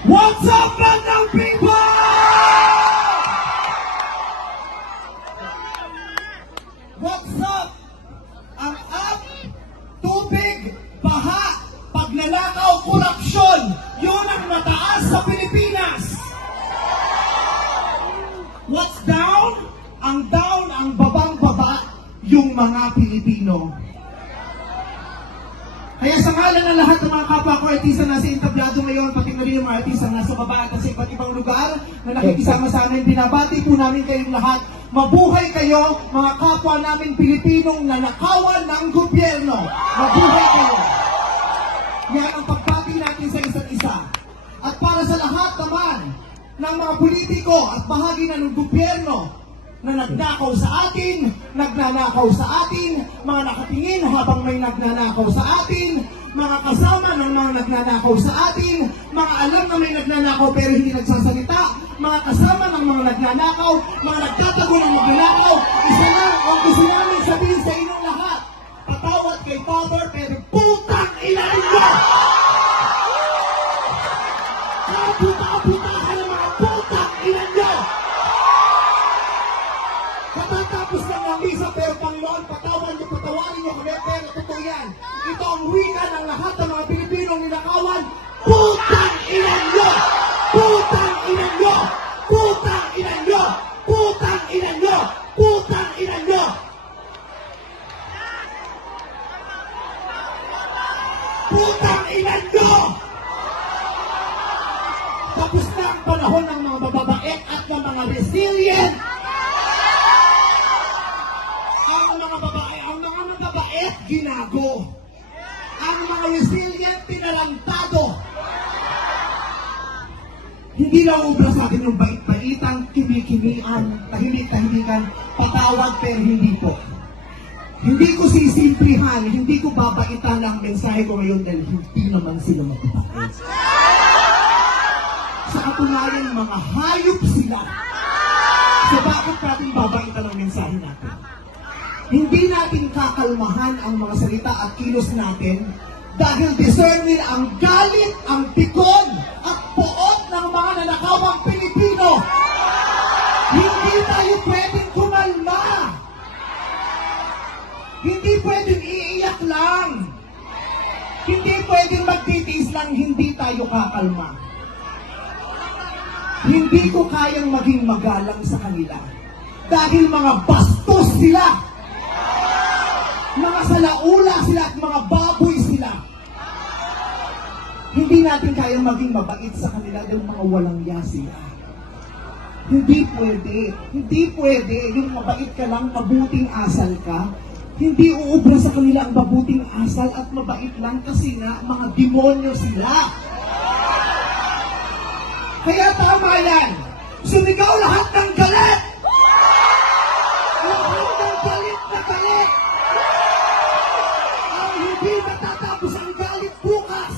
What's up, Bandang people? What's up? Ang up, tubig, baha, pagnanakaw, korupsyon, yun ang mataas sa Pilipinas. What's down? Ang down, ang babang-baba, yung mga Pilipino. Kaya sa ngalan ng lahat ng mga kapwa ko artista na nasa entablado ngayon, pati na rin yung mga artista na nasa baba at sa iba't ibang lugar na nakikisama sa amin, binabati po namin kayong lahat. Mabuhay kayo, mga kapwa namin Pilipinong nanakawan ng gobyerno. Mabuhay kayo. Yan ang pagbati natin sa isa't isa. At para sa lahat naman ng mga politiko at bahagi na ng gobyerno na nagnakaw sa atin, nagnanakaw sa atin, mga nakatingin habang may nagnanakaw sa atin, mga kasama ng mga nagnanakaw sa atin, mga alam na may nagnanakaw pero hindi nagsasalita, mga kasama ng mga nagnanakaw, mga nagtatago ng magnanakaw, isa lang ang gusto namin sabihin sa inyong lahat, patawad kay Father pero putang ina ninyo! Kaputa-puta ka ng mga putang ina nyo! Katatapos lang ng misa, pero Panginoon, patawarin niyo kami, pero totoo yan. Ito ang wika ng lahat ng mga Pilipinong ninakawan. Putang ina nyo! Putang ina nyo! Putang ina nyo! Putang ina nyo! Putang ina nyo! Putang ina nyo! Tapos na ang panahon ng mga mababait at ng mga resilient. Ang mga mababait, ginago. Ang mga resilient, pinalantado. Hindi lang ubra sa atin yung bait-baitang, kimi-kimian, tahimik-tahimikan, patawag pero hindi po. Hindi ko sisimplihan, hindi ko babaitan ang mensahe ko ngayon dahil hindi naman sila mababait. Sa katunayan, mga hayop sila. So bakit natin babaitan ang mensahe natin? Hindi natin kakalmahan ang mga salita at kilos natin dahil deserve nila ang galit, ang pikon at poot ng mga nanakawang Pilipino. Hindi tayo pwedeng kumalma. Hindi pwedeng iiyak lang. Hindi pwedeng magtitiis lang, hindi tayo kakalma. Hindi ko kayang maging magalang sa kanila dahil mga bastos sila. Mga salaula sila at mga baboy sila. Hindi natin kayang maging mabait sa kanila dahil mga walang ya sila. Hindi pwede. Hindi pwede. Yung mabait ka lang, mabuting asal ka. Hindi uubra sa kanila ang mabuting asal at mabait lang kasi nga mga demonyo sila. Kaya tama yan. Sumigaw lahat ng galit. Lahat ng galit na galit. Hindi matatapos ang galit bukas.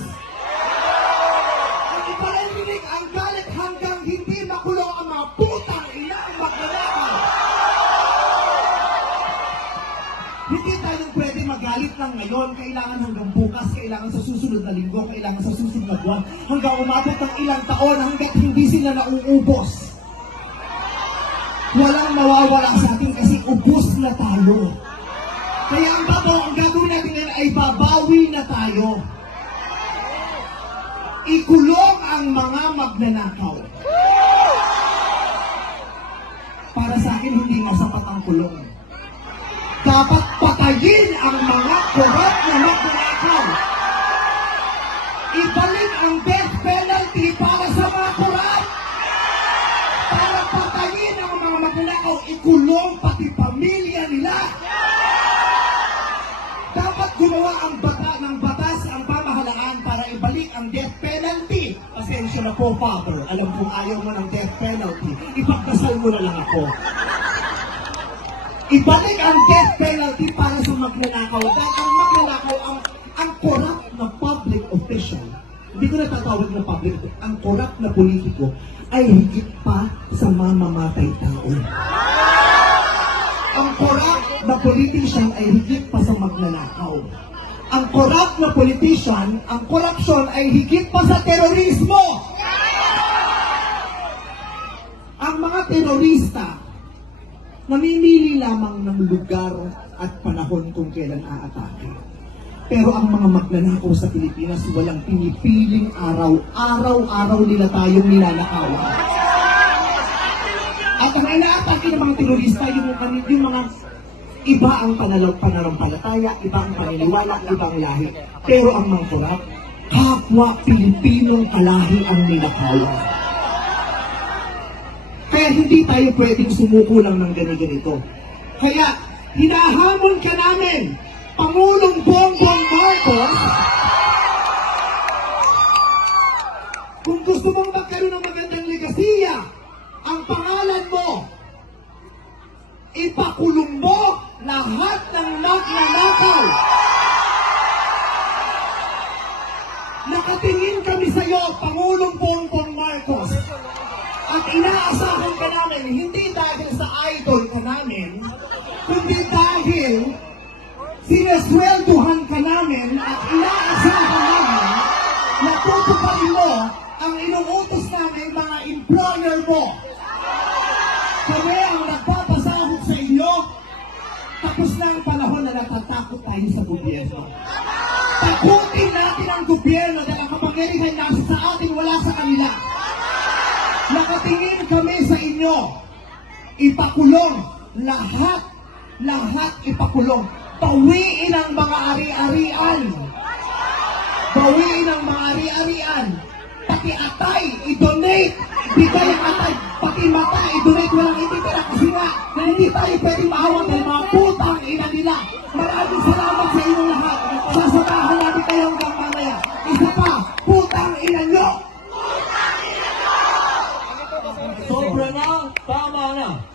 Ang ipalalinig ang galit hanggang hindi makulong ang mga putang ina ang magnanakaw. Hindi tayo pwede magalit lang ngayon. Kailangan hanggang bukas, kailangan sa susunod na linggo, kailangan sa susunod na buwan, hanggang umabot ng ilang taon hanggang hindi sila nauubos. Walang mawawala sa atin kasi ubos na tayo. Kaya ang gagawin natin ngayon ay babawi na tayo. Ikulong ang mga magnanakaw. Para sa akin, hindi masapat ang kulong. Dapat patayin ang mga korap na magnanakaw. Ibalik ang death penalty para sa mga korap. Para patayin ang mga magnanakaw, ikulong pati pamilya nila. Dapat gumawa ang batas ang pamahalaan para ibalik ang death penalty. Pasensya na po, Father. Alam kong ayaw mo ng death penalty. Ipagdasal mo na lang ako. Ibalik ang death penalty para sa magnanakaw. Dahil ang magnanakaw, ang corrupt na public official, hindi ko natatawag na public, ang corrupt na politiko, ay higit pa sa mamamatay tao. Ang corrupt na politician ay higit pa sa magnanakaw. Ang corrupt na politician, ang corruption ay higit pa sa terorismo. terorista, namimili lamang ng lugar at panahon kung kailan aatake. Pero ang mga magnanakaw sa Pilipinas, walang pinipiling araw. Araw-araw nila tayong nilalakawan. At ang inaatake ng mga terorista, yung mga iba ang pananampalataya, iba ang paniniwala, iba ang lahi. Pero ang mga korap, kapwa Pilipinong kalahi ang ninakawan. Kaya hindi tayo pwedeng sumuko lang ng ganito. Kaya hinahamon ka namin, Pangulong Bongbong Marcos, kung gusto mong magkaroon ng magandang legasiya, ang pangalan mo, ipakulong mo lahat ng magnanakaw. Nakatingin kami sa iyo, Pangulong Bongbong Marcos. At inaasahan ka namin, hindi dahil sa idol ka namin, kundi dahil sinesweldohan ka namin at inaasahan namin na tutuparin mo ang inuutos namin mga employer mo. Kami ang nagpapasahod sa inyo, tapos na ang panahon na natatakot tayo sa gobyerno. Takutin natin ang gobyerno dahil ang kapangyarihan nasa sa atin, wala sa kanila. Nakatingin kami sa inyo, ipakulong lahat ipakulong. Bawiin ang mga ari-arian. Bawiin ang mga ari-arian. Pati atay, i-donate. Bigay ang atay. Pati mata, i-donate. Walang ititira kasi nga na hindi tayo pwedeng mahawan dahil mga putang ina nila. Maraming salamat sa inyong lahat. Sasamahan natin kayo hanggang mamaya. Isa pa, putang ina nyo! Sobra na, tama na.